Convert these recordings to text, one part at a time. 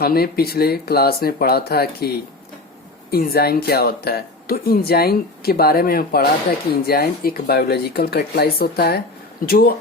हमने पिछले क्लास में पढ़ा था कि एंजाइम क्या होता है। तो एंजाइम के बारे में हम पढ़ा था कि एंजाइम एक बायोलॉजिकल कैटालाइज होता है जो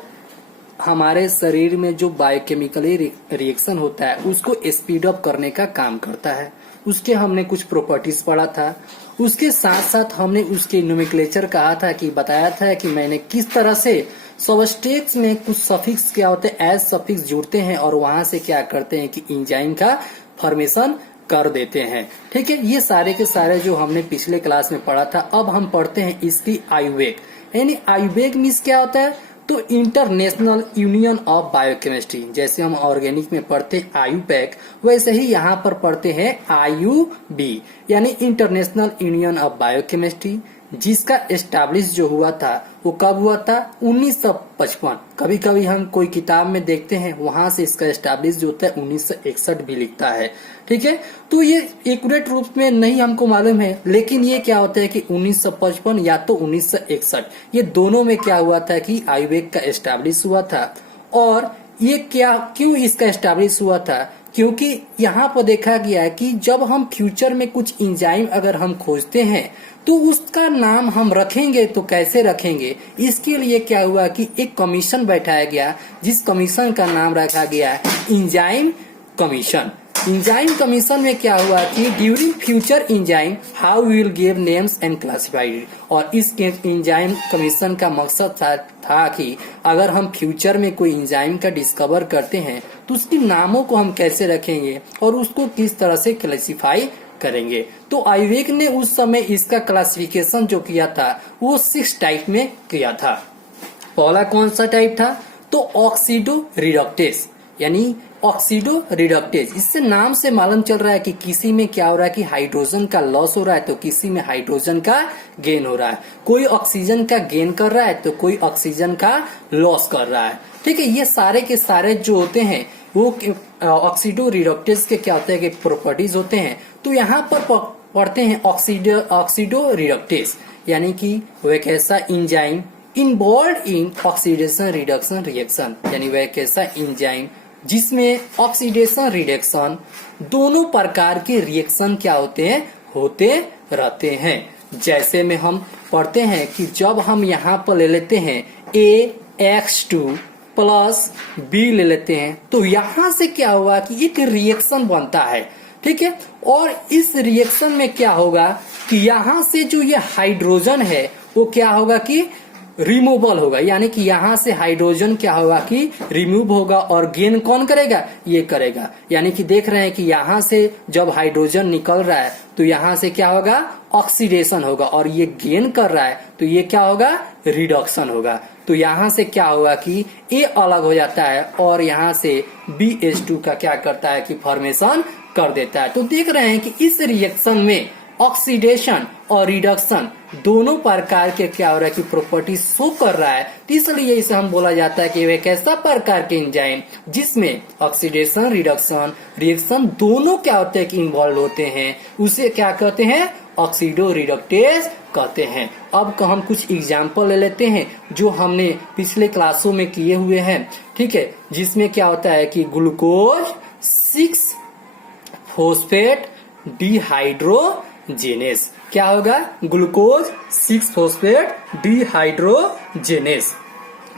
हमारे शरीर में जो बायोकेमिकली रिएक्शन होता है उसको स्पीड अप करने का काम करता है। उसके हमने कुछ प्रॉपर्टीज पढ़ा था। उसके साथ साथ हमने उसके नोमेनक्लेचर कहा था कि बताया था कि मैंने किस तरह से सबस्ट्रेट्स में कुछ सफिक्स क्या होते हैं, एज सफिक्स जुड़ते हैं और वहां से क्या करते हैं कि एंजाइम का फॉर्मेशन कर देते हैं। ठीक है, ये सारे के सारे जो हमने पिछले क्लास में पढ़ा था। अब हम पढ़ते हैं इसकी आयुवेग। यानी आयुवेग मीन्स क्या होता है, तो इंटरनेशनल यूनियन ऑफ बायोकेमिस्ट्री। जैसे हम ऑर्गेनिक में पढ़ते आयुपैक, वैसे ही यहाँ पर पढ़ते हैं आयुबी, यानी इंटरनेशनल यूनियन ऑफ बायोकेमिस्ट्री, जिसका एस्टैब्लिश जो हुआ था वो कब हुआ था, 1955। कभी कभी हम कोई किताब में देखते हैं वहां से इसका एस्टैब्लिश जो होता है 1961 भी लिखता है। ठीक है, तो ये एक्यूरेट रूप में नहीं हमको मालूम है, लेकिन ये क्या होता है कि 1955 या तो 1961, ये दोनों में क्या हुआ था कि आयुर्वेद का एस्टैब्लिश हुआ था। और ये क्या, क्यों इसका एस्टैब्लिश हुआ था, क्योंकि यहाँ पर देखा गया है कि जब हम फ्यूचर में कुछ एंजाइम अगर हम खोजते हैं तो उसका नाम हम रखेंगे तो कैसे रखेंगे, इसके लिए क्या हुआ कि एक कमीशन बैठाया गया, जिस कमीशन का नाम रखा गया एंजाइम कमीशन। एंजाइम कमीशन में क्या हुआ कि during future enzyme how we will give names and classified. और इस एंजाइम कमीशन का मकसद था कि अगर हम फ्यूचर में कोई एंजाइम का डिस्कवर करते हैं तो उसके नामों को हम कैसे रखेंगे और उसको किस तरह से क्लासिफाई करेंगे। तो आयुर्वेद ने उस समय इसका क्लासिफिकेशन जो किया था वो 6 टाइप में किया था। पहला कौन सा टाइप था, तो ऑक्सीडो रिडक्टेज, यानी ऑक्सीडो रिडक्टेज। इससे नाम से मालूम चल रहा है कि किसी में क्या हो रहा है कि हाइड्रोजन का लॉस हो रहा है तो किसी में हाइड्रोजन का गेन हो रहा है। कोई ऑक्सीजन का गेन कर रहा है तो कोई ऑक्सीजन का लॉस कर रहा है। ठीक है, ये सारे के सारे जो होते हैं वो ऑक्सीडो रिडक्टेज के क्या होते हैं कि प्रॉपर्टीज होते हैं। तो यहाँ पर पढ़ते हैं ऑक्सीडो रिडक्टेज, यानी कि वह एक ऐसा enzyme involve in oxidation reduction reaction, यानी वह एक ऐसा एंजाइम जिसमें ऑक्सीडेशन रिडक्शन दोनों प्रकार के रिएक्शन क्या होते हैं, होते रहते हैं। जैसे में हम पढ़ते हैं कि जब हम यहाँ पर ले लेते हैं AX2 प्लस B ले लेते हैं तो यहाँ से क्या हुआ कि एक रिएक्शन बनता है। ठीक है, और इस रिएक्शन में क्या होगा कि यहाँ से जो ये हाइड्रोजन है वो क्या होगा कि रिमूवल होगा, यानी कि यहाँ से हाइड्रोजन क्या होगा कि रिमूव होगा और गेन कौन करेगा, ये करेगा। यानी कि देख रहे हैं कि यहाँ से जब हाइड्रोजन निकल रहा है तो यहाँ से क्या होगा, ऑक्सीडेशन होगा, और ये गेन कर रहा है तो ये क्या होगा, रिडक्शन होगा। तो यहाँ से क्या होगा कि A अलग हो जाता है और यहाँ से BH2 का क्या करता है कि फॉर्मेशन कर देता है। तो देख रहे हैं कि इस रिएक्शन में ऑक्सीडेशन और रिडक्शन दोनों प्रकार के क्या हो रहा है कि प्रॉपर्टी शो कर रहा है। तो इसलिए इसे हम बोला जाता है कि वह एक ऐसा प्रकार के एंजाइम जिसमें ऑक्सीडेशन रिडक्शन रिएक्शन दोनों क्या होते हैं कि इन्वॉल्व होते हैं, उसे क्या कहते हैं, ऑक्सीडो रिडक्टेज कहते हैं। अब हम कुछ एग्जाम्पल ले लेते हैं जो हमने पिछले क्लासों में किए हुए हैं। ठीक है, जिसमें क्या होता है कि ग्लूकोज 6 फोस्फेट डिहाइड्रोजेनेस, क्या होगा, ग्लूकोज 6 फोस्फेट डिहाइड्रोजेनेस।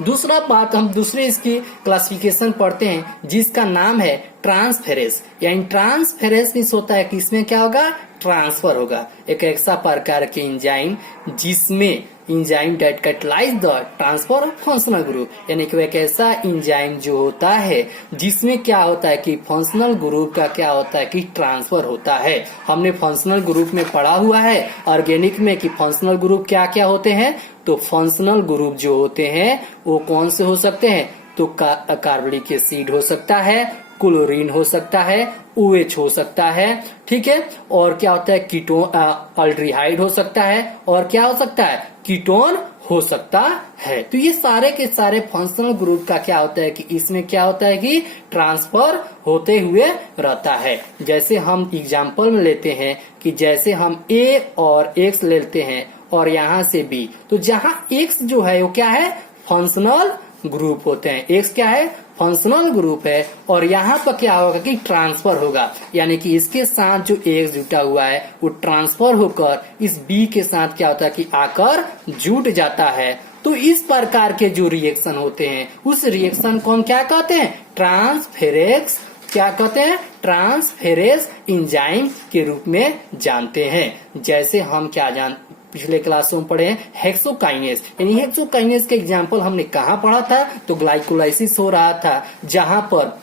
दूसरा बात, हम दूसरे इसकी क्लासिफिकेशन पढ़ते हैं जिसका नाम है ट्रांसफेरेज, यानी ट्रांसफेरेज मीन्स होता है कि इसमें क्या होगा, ट्रांसफर होगा। एक ऐसा प्रकार के एंजाइम जिसमें enzyme that catalyse the transfer of functional group, यानी कि एक ऐसा एंजाइम जो होता है जिसमें क्या होता है कि फंक्शनल ग्रुप का क्या होता है कि ट्रांसफर होता है। हमने फंक्शनल ग्रुप में पढ़ा हुआ है ऑर्गेनिक में कि फंक्शनल ग्रुप क्या क्या होते हैं। तो फंक्शनल ग्रुप जो होते हैं वो कौन से हो सकते हैं, तो कार्बोनिक एसिड हो सकता है, क्लोरीन हो सकता है, OH हो सकता है। ठीक है, और क्या होता है, कीटोन अल्डिहाइड हो सकता है, और क्या हो सकता है, कीटोन हो सकता है। तो ये सारे के सारे फंक्शनल ग्रुप का क्या होता है कि इसमें क्या होता है कि ट्रांसफर होते हुए रहता है। जैसे हम एग्जाम्पल में लेते हैं कि जैसे हम A और X लेते हैं और यहाँ से B, तो जहाँ X जो है वो क्या है, फंक्शनल ग्रुप होते हैं। X क्या है, फंक्शनल ग्रुप है और यहाँ पर क्या होगा कि ट्रांसफर होगा, यानी कि इसके साथ जो X जुटा हुआ है वो ट्रांसफर होकर इस B के साथ क्या होता है कि आकर जुट जाता है। तो इस प्रकार के जो रिएक्शन होते हैं उस रिएक्शन को हम क्या कहते हैं, ट्रांसफेरेज, क्या कहते हैं, ट्रांसफेरेज एंजाइम के रूप में जानते हैं। जैसे हम क्या पिछले क्लासों में पढ़े हैं हेक्सोकाइनेज, यानी हेक्सोकाइनेज के एग्जाम्पल हमने कहाँ पढ़ा था, तो ग्लाइकोलाइसिस हो रहा था जहां पर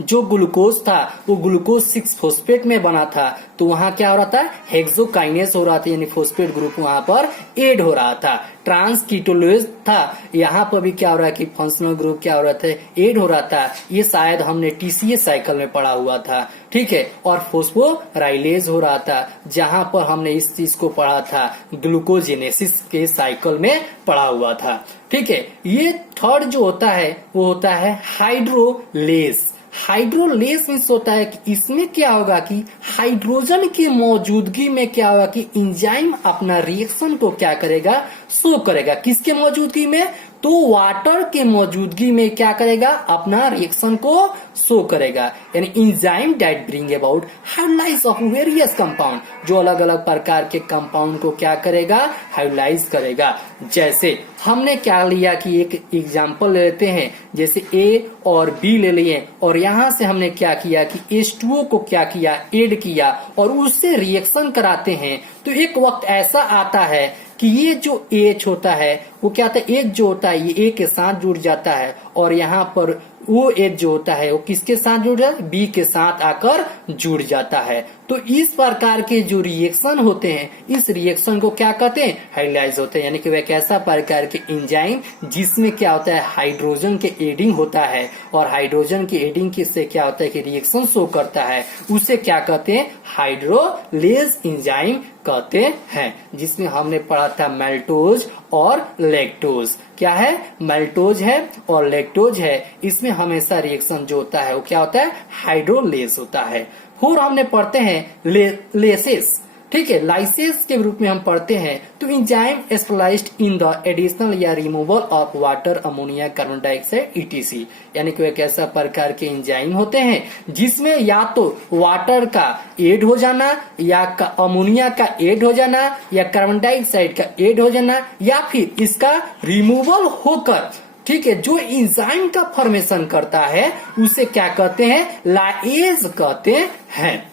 जो ग्लूकोज था वो ग्लूकोज 6 फॉस्फेट में बना था, तो वहां क्या हो रहा था, हेक्सोकाइनेज हो रहा था, यानी फॉस्फेट ग्रुप वहां पर ऐड हो रहा था। ट्रांसकीटोलेज था, यहाँ पर भी क्या हो रहा है कि फंक्शनल ग्रुप क्या हो रहा था, ऐड हो रहा था। ये शायद हमने टीसीए साइकिल में पढ़ा हुआ था, ठीक है। और फोस्फोराइलेज हो रहा था, जहां पर हमने इस चीज को पढ़ा था ग्लूकोजेनेसिस के साइकिल में पढ़ा हुआ था, ठीक है। ये थर्ड जो होता है वो होता है हाइड्रोलेज। हाइड्रोलेज मीन्स होता है कि इसमें क्या होगा कि हाइड्रोजन की मौजूदगी में क्या होगा कि एंजाइम अपना रिएक्शन को क्या करेगा, शो करेगा। किसके मौजूदगी में, तो वाटर के मौजूदगी में क्या करेगा, अपना रिएक्शन को शो करेगा। यानी enzyme that bring about hydrolyse of various compound, जो अलग अलग प्रकार के कंपाउंड को क्या करेगा, हाइड्रोलाइज करेगा। जैसे हमने क्या लिया कि एक एग्जांपल लेते हैं, जैसे ए और बी ले लिए और यहाँ से हमने क्या किया कि H2O को क्या किया, ऐड किया और उससे रिएक्शन कराते हैं। तो एक वक्त ऐसा आता है कि ये जो H होता है वो क्या होता है, H जो होता है ये A के साथ जुड़ जाता है और यहाँ पर वो H जो होता है वो किसके साथ जुड़ जाता है, B के साथ आकर जुड़ जाता है। तो इस प्रकार के जो रिएक्शन होते हैं इस रिएक्शन को क्या कहते हैं, हाइड्रोलाइज होते हैं। यानी कि वह एक ऐसा प्रकार के एंजाइम जिसमें क्या होता है, हाइड्रोजन के एडिंग होता है और हाइड्रोजन की एडिंग से क्या होता है कि रिएक्शन शो करता है, उसे क्या कहते हैं, हाइड्रोलेज एंजाइम कहते हैं। जिसमें हमने पढ़ा था मेल्टोज और लैक्टोज। क्या है, मेल्टोज है और लैक्टोज है, इसमें हमेशा रिएक्शन जो होता है वो क्या होता है, हाइड्रोलेज होता है। और हमने पढ़ते हैं लेसेस, ठीक है, लाइसेस के रूप में हम पढ़ते हैं। तो enzyme specialized in the additional या removal of water, ammonia, carbon dioxide ETC. यानी कि एक ऐसा प्रकार के एंजाइम होते हैं जिसमें या तो वाटर का ऐड हो जाना या अमोनिया का ऐड हो जाना या कार्बन डाइऑक्साइड का ऐड हो जाना या फिर इसका रिमूवल होकर, ठीक है, जो एंजाइम का फॉर्मेशन करता है उसे क्या कहते हैं, लाएज कहते हैं।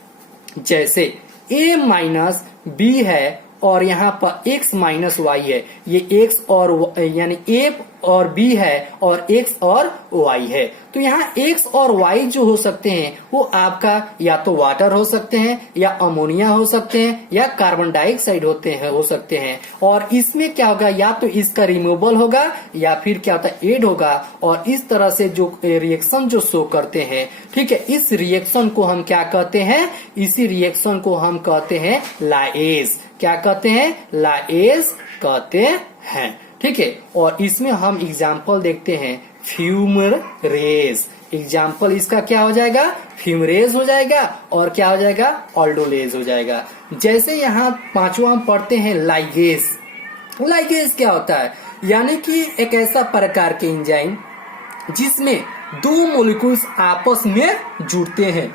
जैसे A माइनस बी है और यहाँ पर x माइनस वाई है, ये x और यानी A और B है और x और y है। तो यहाँ x और y जो हो सकते हैं वो आपका या तो वाटर हो सकते हैं या अमोनिया हो सकते हैं या कार्बन डाइऑक्साइड हो सकते हैं। और इसमें क्या होगा, या तो इसका रिमूवल होगा या फिर क्या होता है, ऐड होगा। और इस तरह से जो रिएक्शन जो शो करते हैं, ठीक है, इस रिएक्शन को हम क्या कहते हैं, इसी रिएक्शन को हम कहते हैं लाएज। क्या कहते हैं, लाएज कहते हैं, ठीक है। और इसमें हम एग्जाम्पल देखते हैं फ्यूमरेज। एग्जाम्पल इसका क्या हो जाएगा, फ्यूमरेज हो जाएगा और क्या हो जाएगा, ऑल्डोलेज हो जाएगा। जैसे यहाँ पांचवा हम पढ़ते हैं लाइगेज। लाइगेज क्या होता है, यानी कि एक ऐसा प्रकार के एंजाइम जिसमें दो मॉलिक्यूल्स आपस में जुड़ते हैं।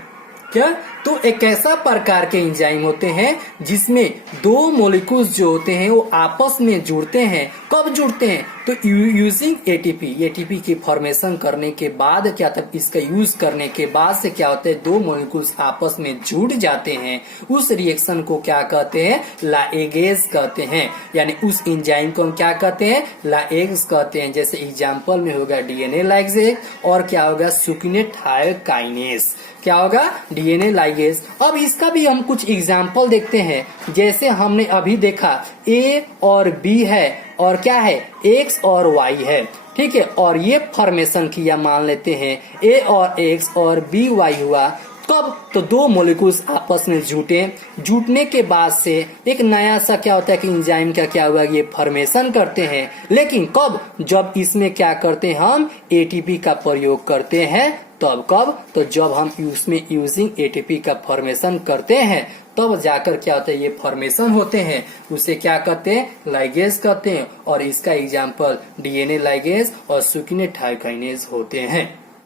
क्या, तो एक ऐसा प्रकार के एंजाइम होते हैं जिसमें दो मॉलिक्यूल्स जो होते हैं वो आपस में जुड़ते हैं। कब जुड़ते हैं, तो यूजिंग एटीपी की फॉर्मेशन करने के बाद क्या, तब इसका यूज करने के बाद से क्या होता है, दो मॉलिक्यूल्स आपस में जुड़ जाते हैं। उस रिएक्शन को क्या कहते हैं, लाएगेज कहते हैं। यानी उस एंजाइम को हम क्या कहते हैं, लाएगेज कहते हैं। जैसे एग्जाम्पल में होगा डीएनए लाइगेज और क्या होगा, सुकिनेटायोकाइनेज। क्या होगा, डीएनए लाइगेज। अब इसका भी हम कुछ एग्जाम्पल देखते हैं। जैसे हमने अभी देखा ए और बी है और क्या है, एक्स और वाई है, ठीक है। और ये फॉर्मेशन किया, मान लेते हैं ए और एक्स और बी वाई हुआ। कब, तो दो मॉलिक्यूल्स आपस में जुटने के बाद से एक नया सा क्या होता है कि एंजाइम का क्या हुआ, ये फॉर्मेशन करते हैं। लेकिन कब, जब इसमें क्या करते हैं, हम एटीपी का प्रयोग करते हैं। तब कब, तो जब हम उसमें यूजिंग एटीपी का फॉर्मेशन करते हैं तब जाकर क्या होता है, ये फॉर्मेशन होते हैं। उसे क्या कहते हैं, लाइगेज कहते हैं। और इसका एग्जाम्पल डीएनए लाइगेज और सुकिनेटायोकाइनेज होते हैं।